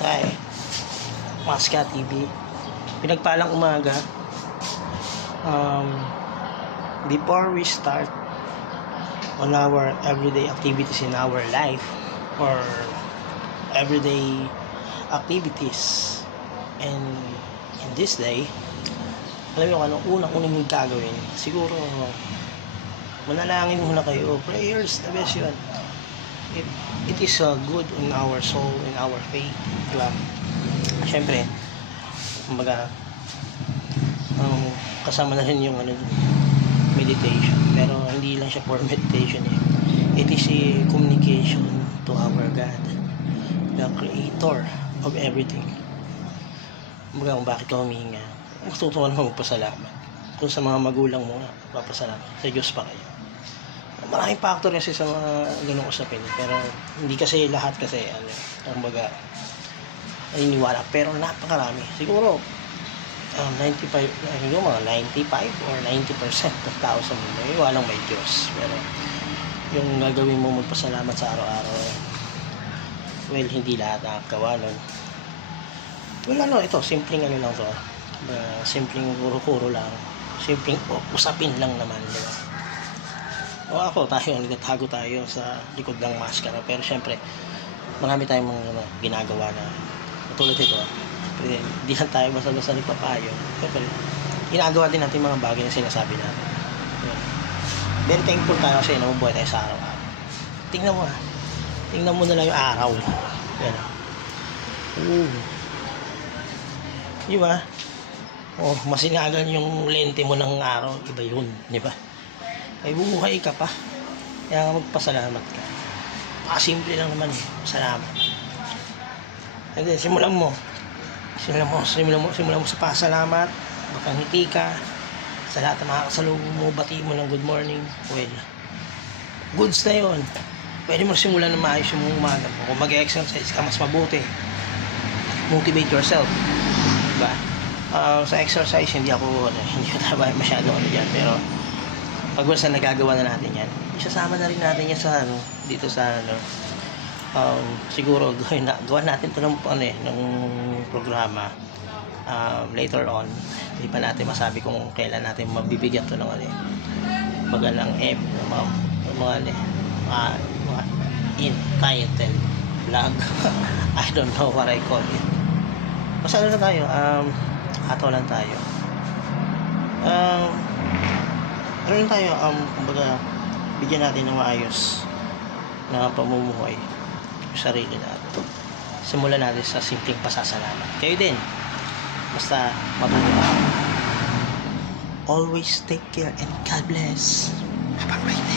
Hi, Maska TV. Pinagpalang umaga. Before we start on our everyday activities in our life or everyday activities, and in this day, alam mo anong unang-unang yung gagawin? Siguro manalangin muna kayo. Prayers, the best yun. It is good in our soul, in our faith, diba? Siyempre, kumbaga, kasama na rin yung meditation, pero hindi lang siya for meditation eh. It is a communication to our God, the creator of everything. Kumbaga, kung bakit ka humihinga, matutuwa naman magpasalamat. Kung sa mga magulang mo nga, papasalamat, sa Diyos pa kayo. Maraming factor kasi sa mga ganung usapin, pero hindi kasi lahat kasi kumbaga naniniwala, pero napakarami. Siguro 95, siguro mga 95 or 90% ng tao sa mundo ay walang may Diyos. Pero yung gagawin mo magpasalamat sa araw-araw, well, hindi lahat nakakawa nun. Well, ito, simpleng lang to. Simpleng kuro-kuro lang. Simpleng usapin lang naman, di ba? O ako, nagtatago tayo sa likod ng maskara, pero syempre marami tayong mga ginagawa na tulad ito. Hindi lang tayo basta-basta nagpapayo, pero ginagawa din natin mga bagay na sinasabi natin. Very thankful tayo kasi nabubuhay tayo sa araw-araw. Tingnan mo na lang yung araw. Yan. Di ba? Masinagan yung lente mo ng araw, iba yun, di ba? Ay buhay ka pa, kaya magpasalamat ka. Simple lang naman eh, salamat. And then simulan mo sa pasalamat, makangiti ka sa lahat ng mga kasalubong mo, bati mo ng good morning. Well, goods na yun. Pwede mo simulan ng maayos yung umaga mo. Kung mag-exercise ka, mas mabuti. Motivate yourself, diba? Sa exercise, hindi ako tama masyado dyan, pero pag basta nagagawa na natin yan, isasama na rin natin yan sa dito sa siguro gawa natin ito ng programa later on. Hindi pa natin masabi kung kailan natin mabibigyan ito ng magalang mga entitled vlog. I don't know what I call it. Basta na tayo, ato lang tayo. Kumbaga, bigyan natin ng maayos na pamumuhay yung sarili natin. Simulan natin sa simpleng pasasalamat. Kayo din, basta matutuwa. Always take care and God bless. Have a great day.